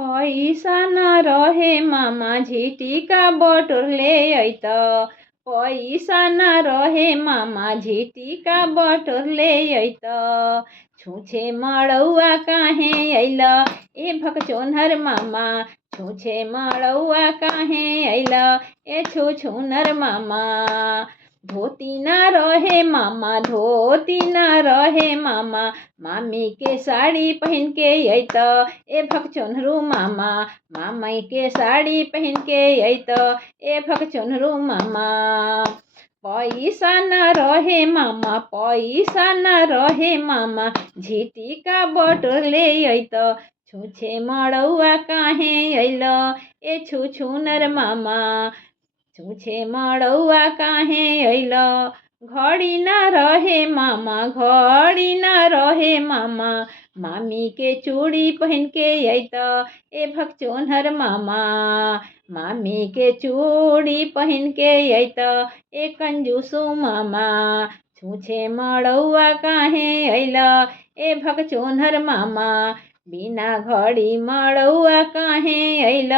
पैसा न रहे मामा झिटिका बटोर ले अइत। पैसा न रहे मामा झिटिका बटोर ले अइत। छुछे मड़ौआ काहे अइल ए भकचोनहर मामा। छुछे मड़ौआ काहे अइल ए छुछुनर मामा। धोती न रहे मामा धोती न रहे मामा। मामी के साड़ी पहन के अइत ए भकचोनहरू मामा। मामी के साड़ी पहन के अइत ए भकचोनहरू मामा। पैसा न रहे मामा पैसा न रहे मामा झिटिका बटोर ले अइत। छुछे मड़ौआ काहे अइल ए छुछुनर मामा। छुछे मड़ौआ काहे अइल। घड़ी न रहे मामा घड़ी न रहे मामा। मामी के चूड़ी पहन के अइत ए भकचोनहर मामा। मामी के चूड़ी पहन के अइत ए कंजूसु मामा। छुछे मड़ौआ काहे अइल ए भकचोनहर मामा। बिना घड़ी मड़ौआ काहे अइल।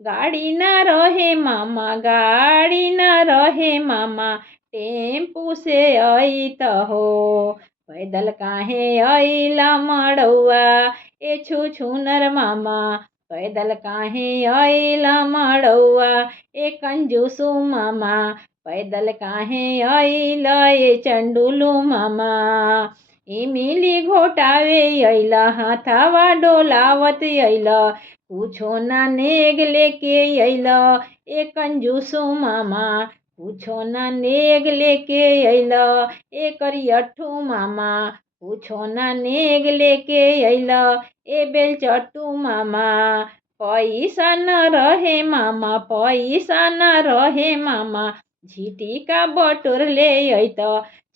गाड़ी न रहे मामा गाड़ी न रहे मामा। टेम्पू से अइत हो पैदल काहे अइल मड़ौआ ए छुछुनर मामा। पैदल काहे अइल मड़ौआ ए कंजूसु मामा। पैदल काहे अइल ए चंडुलु मामा। इमिली घोटावे अइल हाथवा डोलावत अइल। कुछो ना नेग लेके अइल ए कंजूसु मामा। कुछो ना नेग लेके अइल ए करियठु मामा। कुछो ना नेग लेके अइल ए बेलचट्टू मामा। पैसा न रहे मामा पैसा न रहे मामा झिटिका बटोर ले अइत।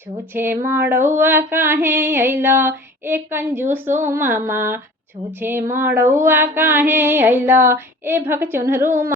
छुछे मड़ौआ काहे अइल ए कंजूसु मामा। छुछे मड़ौआ काहे अइल ए भकचोनहरू।